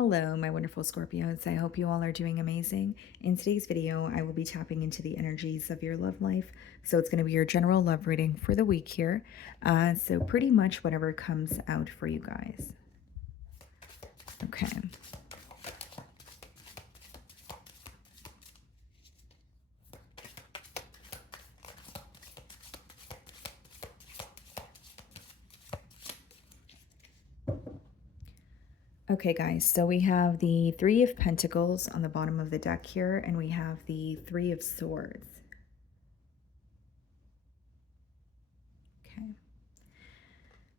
Hello, my wonderful Scorpios. I hope you all are doing amazing. In today's video, I will be tapping into the energies of your love life. So it's going to be your general love reading for the week here. So pretty much whatever comes out for you guys. Okay. Okay, guys, so we have the Three of Pentacles on the bottom of the deck here, and we have the Three of Swords. Okay.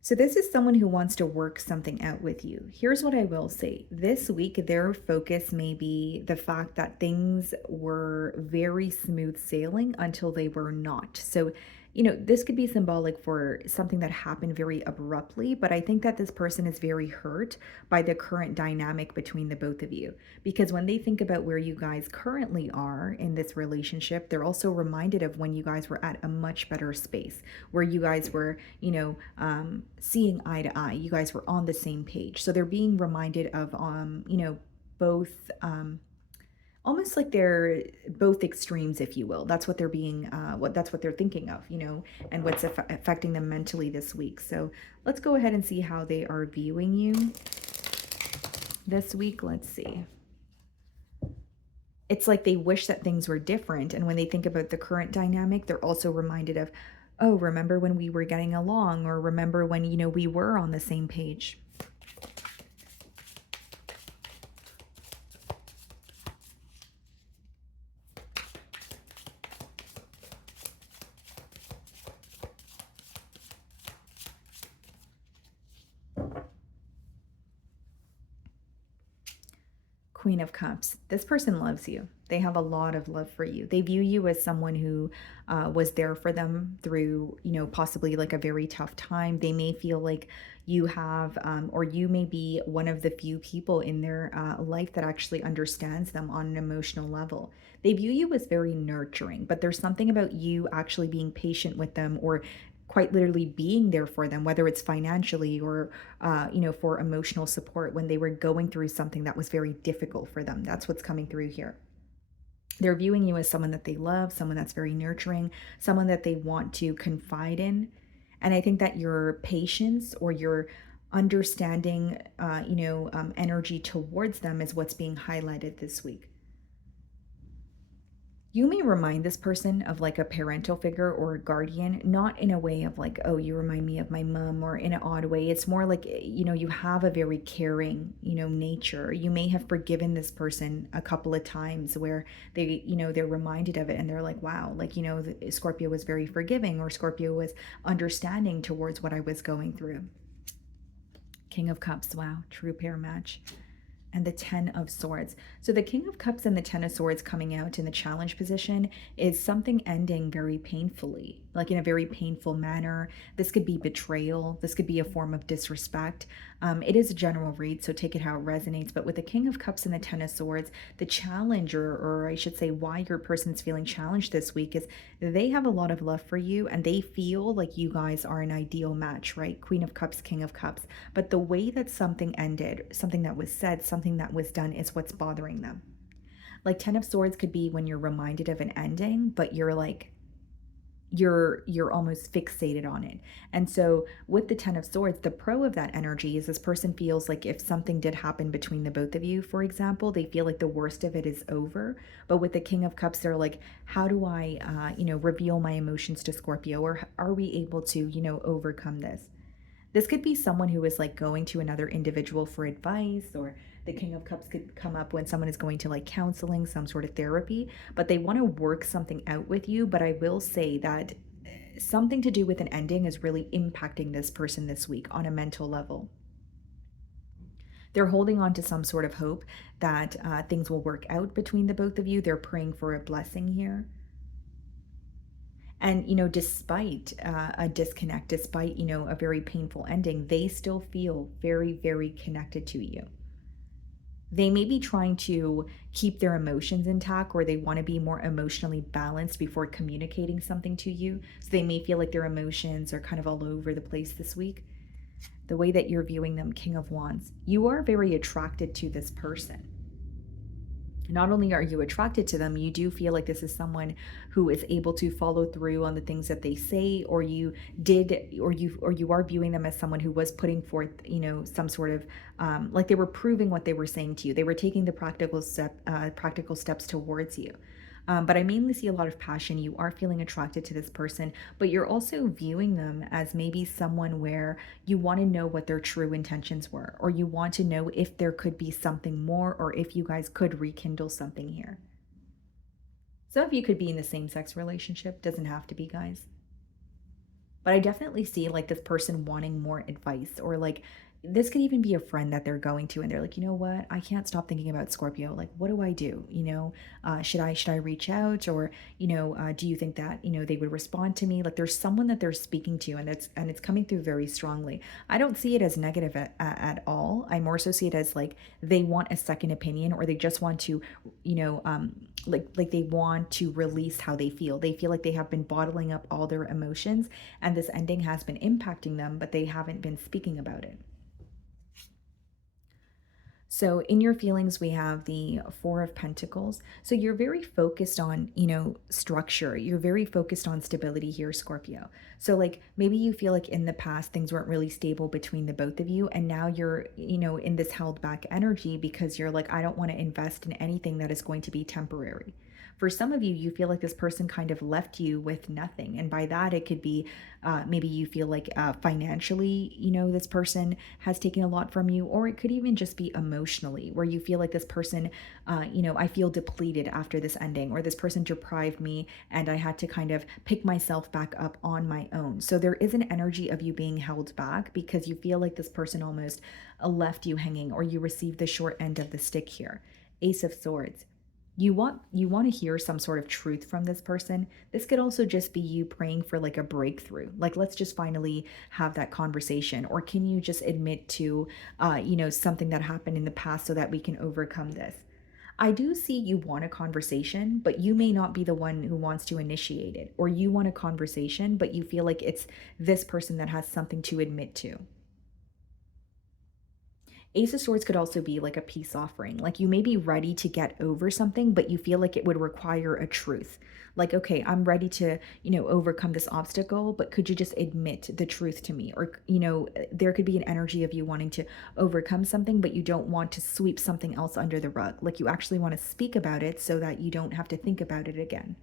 So this is someone who wants to work something out with you. Here's what I will say. This week, their focus may be the fact that things were very smooth sailing until they were not. So, this could be symbolic for something that happened very abruptly, but I think that this person is very hurt by the current dynamic between the both of you. Because when they think about where you guys currently are in this relationship, they're also reminded of when you guys were at a much better space, where you guys were, seeing eye to eye. You guys were on the same page. So they're being reminded of, both, almost like they're both extremes, if you will. That's what they're being, that's what they're thinking of, and what's affecting them mentally this week. So let's go ahead and see how they are viewing you this week. Let's see. It's like they wish that things were different. And when they think about the current dynamic, they're also reminded of, oh, remember when we were getting along, or remember when, we were on the same page. Queen of Cups. This person loves you. They have a lot of love for you. They view you as someone who was there for them through, possibly like a very tough time. They may feel like you have, or you may be one of the few people in their life that actually understands them on an emotional level. They view you as very nurturing, but there's something about you actually being patient with them, or quite literally being there for them, whether it's financially or, for emotional support when they were going through something that was very difficult for them. That's what's coming through here. They're viewing you as someone that they love, someone that's very nurturing, someone that they want to confide in. And I think that your patience or your understanding, energy towards them is what's being highlighted this week. You may remind this person of like a parental figure or a guardian, not in a way of like, oh, you remind me of my mom, or in an odd way. It's more like, you have a very caring, nature. You may have forgiven this person a couple of times where they, they're reminded of it and they're like, wow, like, Scorpio was very forgiving, or Scorpio was understanding towards what I was going through. King of Cups. Wow. True pair match. And the Ten of Swords. So the King of Cups and the Ten of Swords coming out in the challenge position is something ending very painfully, like in a very painful manner. This could be betrayal. This could be a form of disrespect. It is a general read, so take it how it resonates. But with the King of Cups and the Ten of Swords, the challenge, or I should say why your person's feeling challenged this week, is they have a lot of love for you and they feel like you guys are an ideal match, right? Queen of Cups, King of Cups. But the way that something ended, something that was said, something that was done, is what's bothering them. Like Ten of Swords could be when you're reminded of an ending, but you're like, you're almost fixated on it. And so with the Ten of Swords, the pro of that energy is this person feels like if something did happen between the both of you, for example, they feel like the worst of it is over. But with the King of Cups, they're like, how do I reveal my emotions to Scorpio, or are we able to overcome this? This could be someone who is like going to another individual for advice, or the King of Cups could come up when someone is going to like counseling, some sort of therapy, but they want to work something out with you. But I will say that something to do with an ending is really impacting this person this week on a mental level. They're holding on to some sort of hope that things will work out between the both of you. They're praying for a blessing here. And, despite a disconnect, despite, a very painful ending, they still feel very, very connected to you. They may be trying to keep their emotions intact, or they want to be more emotionally balanced before communicating something to you. So they may feel like their emotions are kind of all over the place this week. The way that you're viewing them, King of Wands, you are very attracted to this person. Not only are you attracted to them, you do feel like this is someone who is able to follow through on the things that they say, or you did, or you are viewing them as someone who was putting forth, some sort of, like they were proving what they were saying to you. They were taking the practical steps towards you. But I mainly see a lot of passion. You are feeling attracted to this person, but you're also viewing them as maybe someone where you want to know what their true intentions were, or you want to know if there could be something more, or if you guys could rekindle something here. Some of you could be in the same sex relationship, doesn't have to be, guys. But I definitely see like this person wanting more advice, or like this could even be a friend that they're going to and they're like, you know what, I can't stop thinking about Scorpio. Like, what do I do? Should I reach out, or do you think that they would respond to me? Like, there's someone that they're speaking to, and it's coming through very strongly. I don't see it as negative at all. I more so see it as like they want a second opinion, or they just want to, you know, um, like they want to release how they feel. They feel like they have been bottling up all their emotions, and this ending has been impacting them, but they haven't been speaking about it. So in your feelings, we have the Four of Pentacles. So you're very focused on, structure. You're very focused on stability here, Scorpio. So like maybe you feel like in the past things weren't really stable between the both of you, and now you're, in this held back energy because you're like, I don't want to invest in anything that is going to be temporary. For some of you, you feel like this person kind of left you with nothing. And by that, it could be maybe you feel like financially, this person has taken a lot from you, or it could even just be emotionally, where you feel like this person, I feel depleted after this ending, or this person deprived me and I had to kind of pick myself back up on my own. So there is an energy of you being held back because you feel like this person almost left you hanging, or you received the short end of the stick here. Ace of Swords. You want to hear some sort of truth from this person. This could also just be you praying for like a breakthrough, like let's just finally have that conversation, or can you just admit to something that happened in the past so that we can overcome this. I do see you want a conversation, but you may not be the one who wants to initiate it, or you want a conversation but you feel like it's this person that has something to admit to. Ace of Swords could also be like a peace offering. Like you may be ready to get over something, but you feel like it would require a truth. Like, okay, I'm ready to, overcome this obstacle, but could you just admit the truth to me? Or, there could be an energy of you wanting to overcome something, but you don't want to sweep something else under the rug. Like you actually want to speak about it so that you don't have to think about it again.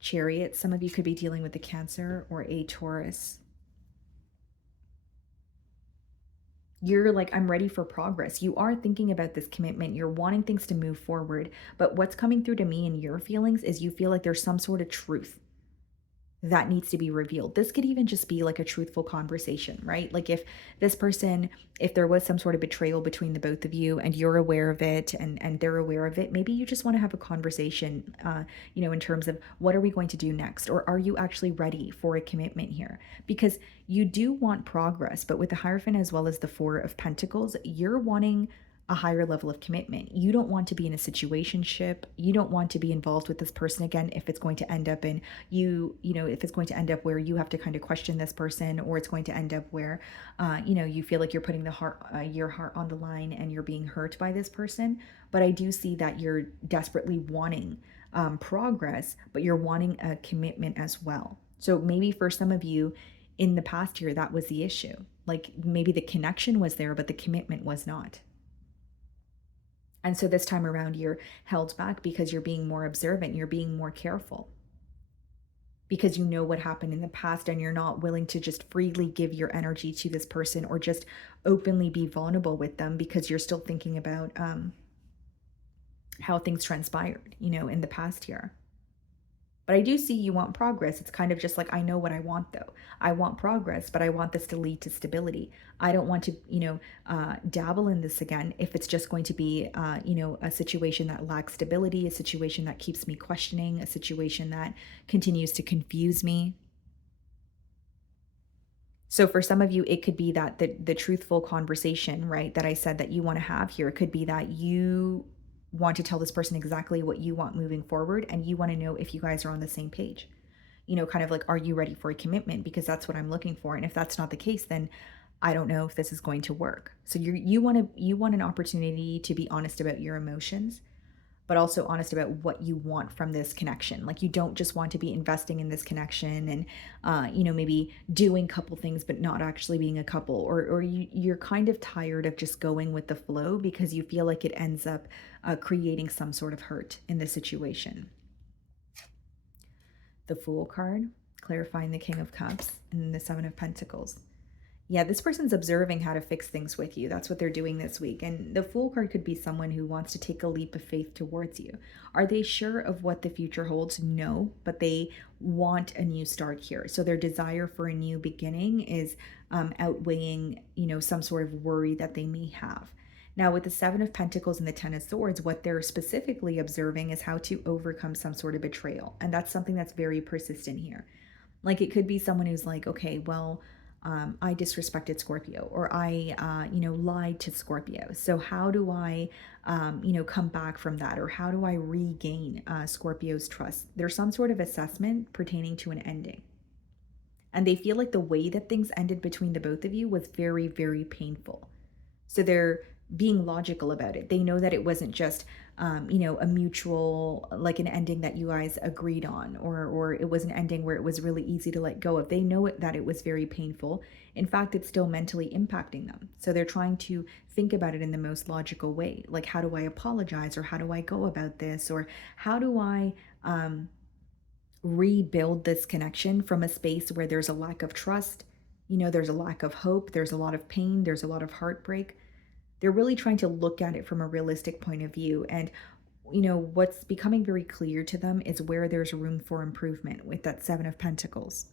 Chariot, some of you could be dealing with a Cancer or a Taurus. You're like, I'm ready for progress. You are thinking about this commitment. You're wanting things to move forward. But what's coming through to me in your feelings is you feel like there's some sort of truth that needs to be revealed. This could even just be like a truthful conversation, right? Like if this person, if there was some sort of betrayal between the both of you and you're aware of it, and they're aware of it, maybe you just want to have a conversation, in terms of what are we going to do next? Or are you actually ready for a commitment here? Because you do want progress, but with the Hierophant as well as the Four of Pentacles, you're wanting a higher level of commitment. You don't want to be in a situationship. You don't want to be involved with this person again if it's going to end up in if it's going to end up where you have to kind of question this person, or it's going to end up where you feel like you're putting your heart on the line and you're being hurt by this person. But I do see that you're desperately wanting progress, but you're wanting a commitment as well. So maybe for some of you in the past year, that was the issue. Like maybe the connection was there, but the commitment was not. And so this time around, you're held back because you're being more observant, you're being more careful, because you know what happened in the past and you're not willing to just freely give your energy to this person, or just openly be vulnerable with them, because you're still thinking about how things transpired, in the past year. But I do see you want progress. It's kind of just like, I know what I want though. I want progress, but I want this to lead to stability. I don't want to, dabble in this again if it's just going to be, a situation that lacks stability, a situation that keeps me questioning, a situation that continues to confuse me. So for some of you, it could be that the truthful conversation, right, that I said that you want to have here, it could be that you want to tell this person exactly what you want moving forward, and you want to know if you guys are on the same page. kind of like, are you ready for a commitment? Because that's what I'm looking for. And if that's not the case, then I don't know if this is going to work. So you want an opportunity to be honest about your emotions, but also honest about what you want from this connection. Like you don't just want to be investing in this connection and maybe doing couple things but not actually being a couple, or you're kind of tired of just going with the flow because you feel like it ends up creating some sort of hurt in the situation. The Fool card, clarifying the King of Cups, and the Seven of Pentacles. Yeah, this person's observing how to fix things with you. That's what they're doing this week. And the Fool card could be someone who wants to take a leap of faith towards you. Are they sure of what the future holds? No, but they want a new start here. So their desire for a new beginning is outweighing, some sort of worry that they may have. Now, with the Seven of Pentacles and the Ten of Swords, what they're specifically observing is how to overcome some sort of betrayal. And that's something that's very persistent here. Like it could be someone who's like, okay, well, I disrespected Scorpio, or I, lied to Scorpio. So how do I, come back from that? Or how do I regain Scorpio's trust? There's some sort of assessment pertaining to an ending. And they feel like the way that things ended between the both of you was very, very painful. So they're being logical about it. They know that it wasn't just, a mutual, like an ending that you guys agreed on, or it was an ending where it was really easy to let go of. They know that it was very painful. In fact, it's still mentally impacting them. So they're trying to think about it in the most logical way. Like, how do I apologize? Or how do I go about this? Or how do I, rebuild this connection from a space where there's a lack of trust? There's a lack of hope. There's a lot of pain. There's a lot of heartbreak. They're really trying to look at it from a realistic point of view. And, what's becoming very clear to them is where there's room for improvement with that Seven of Pentacles.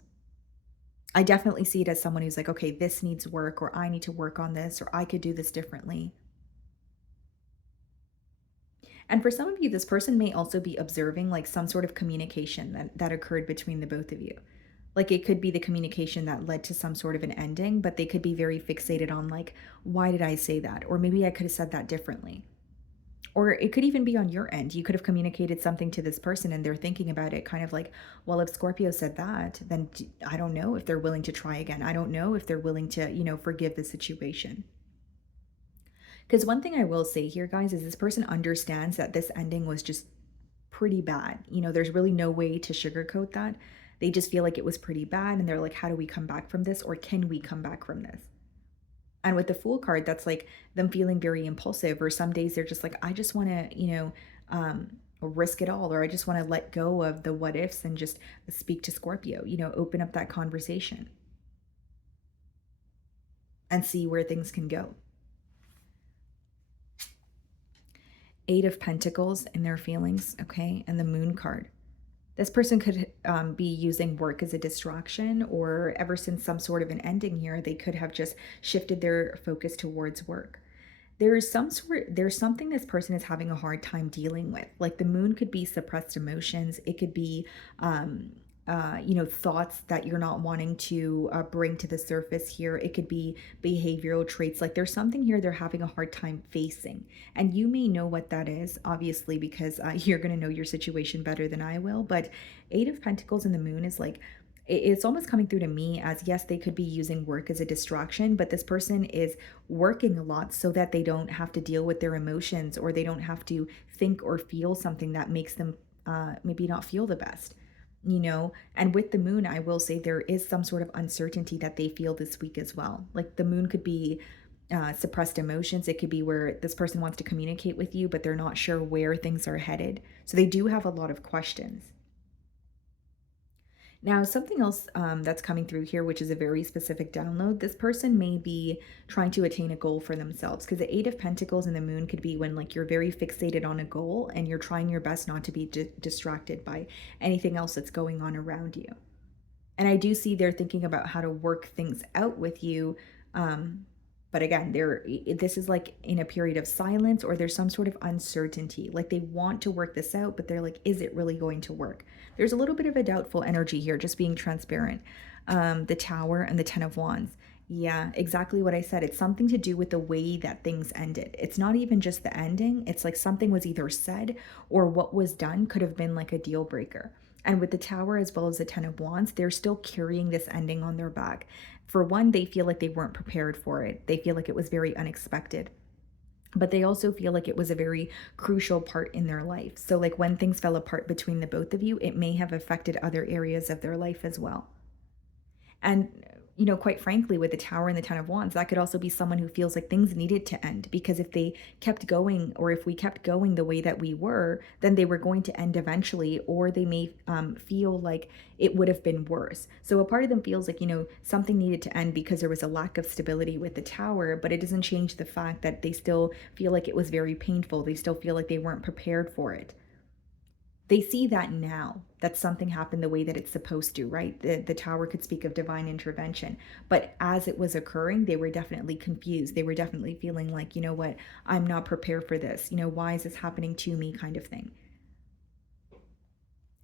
I definitely see it as someone who's like, okay, this needs work, or I need to work on this, or I could do this differently. And for some of you, this person may also be observing like some sort of communication that occurred between the both of you. Like it could be the communication that led to some sort of an ending, but they could be very fixated on like, why did I say that? Or maybe I could have said that differently. Or it could even be on your end. You could have communicated something to this person and they're thinking about it kind of like, well, if Scorpio said that, then I don't know if they're willing to try again. I don't know if they're willing to, forgive the situation. Because one thing I will say here, guys, is this person understands that this ending was just pretty bad. There's really no way to sugarcoat that. They just feel like it was pretty bad and they're like, how do we come back from this? Or can we come back from this? And with the Fool card, that's like them feeling very impulsive, or some days they're just like, I just want to, risk it all, or I just want to let go of the what ifs and just speak to Scorpio, open up that conversation and see where things can go. Eight of Pentacles in their feelings, okay? And the Moon card. This person could be using work as a distraction, or ever since some sort of an ending here, they could have just shifted their focus towards work. There's something this person is having a hard time dealing with. Like the Moon could be suppressed emotions. It could be, thoughts that you're not wanting to bring to the surface here. It could be behavioral traits. Like there's something here they're having a hard time facing. And you may know what that is, obviously, because you're going to know your situation better than I will. But Eight of Pentacles and the Moon is like, it's almost coming through to me as, yes, they could be using work as a distraction, but this person is working a lot so that they don't have to deal with their emotions, or they don't have to think or feel something that makes them maybe not feel the best. And with the Moon, I will say there is some sort of uncertainty that they feel this week as well. Like the Moon could be suppressed emotions. It could be where this person wants to communicate with you, but they're not sure where things are headed. So they do have a lot of questions. Now, something else that's coming through here, which is a very specific download, this person may be trying to attain a goal for themselves, because the Eight of Pentacles and the Moon could be when like you're very fixated on a goal and you're trying your best not to be distracted by anything else that's going on around you. And I do see they're thinking about how to work things out with you. But again, this is like in a period of silence, or there's some sort of uncertainty. Like they want to work this out, but they're like, is it really going to work? There's a little bit of a doubtful energy here, just being transparent. The Tower and the Ten of Wands. Yeah, exactly what I said. It's something to do with the way that things ended. It's not even just the ending. It's like something was either said, or what was done could have been like a deal breaker. And with the Tower as well as the Ten of Wands, they're still carrying this ending on their back. For one, they feel like they weren't prepared for it. They feel like it was very unexpected. But they also feel like it was a very crucial part in their life. So, like when things fell apart between the both of you, it may have affected other areas of their life as well. And, quite frankly, with the Tower and the Ten of Wands, that could also be someone who feels like things needed to end because if they kept going, or if we kept going the way that we were, then they were going to end eventually, or they may feel like it would have been worse. So a part of them feels like, something needed to end because there was a lack of stability with the Tower, but it doesn't change the fact that they still feel like it was very painful. They still feel like they weren't prepared for it. They see that now, that something happened the way that it's supposed to, right? The Tower could speak of divine intervention, but as it was occurring, they were definitely confused. They were definitely feeling like, you know what, I'm not prepared for this. Why is this happening to me, kind of thing.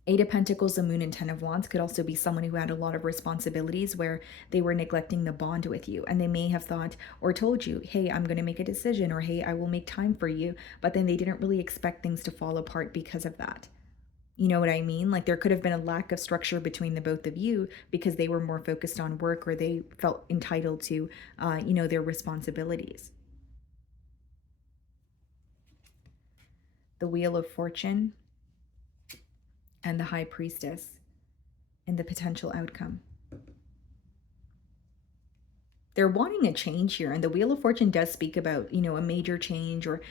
Eight of Pentacles, the Moon, and Ten of Wands could also be someone who had a lot of responsibilities where they were neglecting the bond with you. And they may have thought or told you, hey, I'm going to make a decision, or hey, I will make time for you. But then they didn't really expect things to fall apart because of that. You know what I mean? Like there could have been a lack of structure between the both of you because they were more focused on work, or they felt entitled to, their responsibilities. The Wheel of Fortune and the High Priestess and the potential outcome. They're wanting a change here, and the Wheel of Fortune does speak about, a major change, or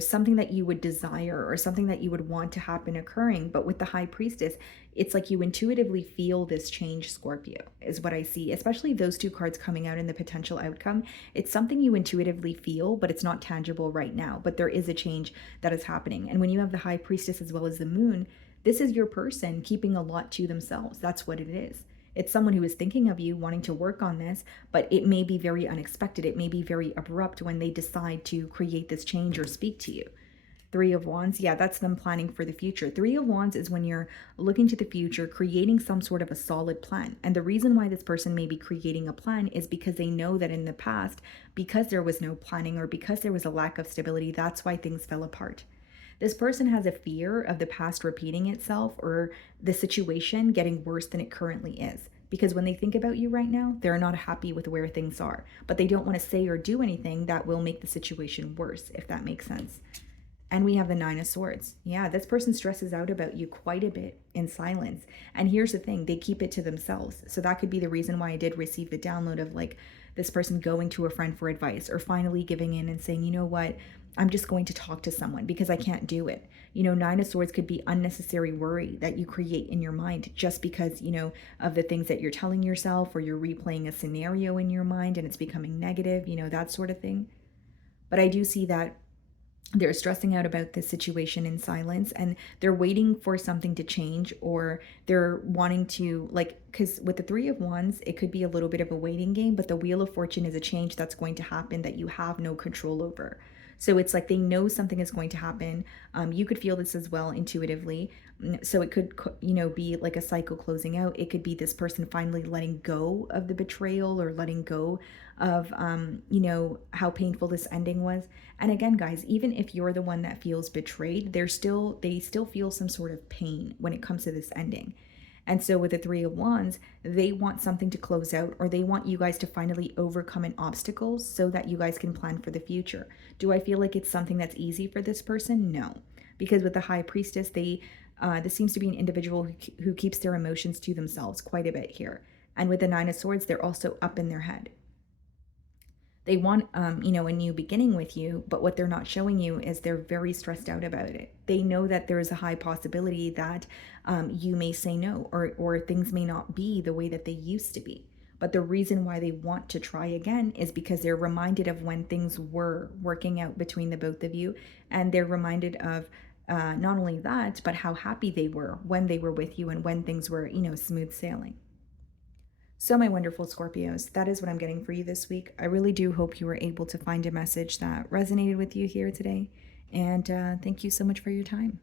something that you would desire, or something that you would want to happen occurring. But with the High Priestess, it's like you intuitively feel this change, Scorpio, is what I see, especially those two cards coming out in the potential outcome. It's something you intuitively feel, but it's not tangible right now, but there is a change that is happening. And when you have the High Priestess as well as the Moon, this is your person keeping a lot to themselves. That's what it is. It's someone who is thinking of you, wanting to work on this, but it may be very unexpected. It may be very abrupt when they decide to create this change or speak to you. Three of Wands, yeah, that's them planning for the future. Three of Wands is when you're looking to the future, creating some sort of a solid plan. And the reason why this person may be creating a plan is because they know that in the past, because there was no planning, or because there was a lack of stability, that's why things fell apart. This person has a fear of the past repeating itself, or the situation getting worse than it currently is. Because when they think about you right now, they're not happy with where things are, but they don't want to say or do anything that will make the situation worse, if that makes sense. And we have the Nine of Swords. Yeah, this person stresses out about you quite a bit in silence. And here's the thing, they keep it to themselves. So that could be the reason why I did receive the download of like this person going to a friend for advice, or finally giving in and saying, you know what, I'm just going to talk to someone because I can't do it. Nine of Swords could be unnecessary worry that you create in your mind just because, of the things that you're telling yourself, or you're replaying a scenario in your mind and it's becoming negative, that sort of thing. But I do see that they're stressing out about this situation in silence, and they're waiting for something to change, or they're wanting to, like, because with the Three of Wands, it could be a little bit of a waiting game, but the Wheel of Fortune is a change that's going to happen that you have no control over. So it's like they know something is going to happen. You could feel this as well intuitively. So it could, be like a cycle closing out. It could be this person finally letting go of the betrayal, or letting go of, how painful this ending was. And again, guys, even if you're the one that feels betrayed, they still feel some sort of pain when it comes to this ending. And so with the Three of Wands, they want something to close out, or they want you guys to finally overcome an obstacle so that you guys can plan for the future. Do I feel like it's something that's easy for this person? No. Because with the High Priestess, this seems to be an individual who keeps their emotions to themselves quite a bit here. And with the Nine of Swords, they're also up in their head. They want, a new beginning with you, but what they're not showing you is they're very stressed out about it. They know that there is a high possibility that you may say no, or things may not be the way that they used to be. But the reason why they want to try again is because they're reminded of when things were working out between the both of you, and they're reminded of not only that, but how happy they were when they were with you, and when things were, smooth sailing. So, my wonderful Scorpios, that is what I'm getting for you this week. I really do hope you were able to find a message that resonated with you here today. And thank you so much for your time.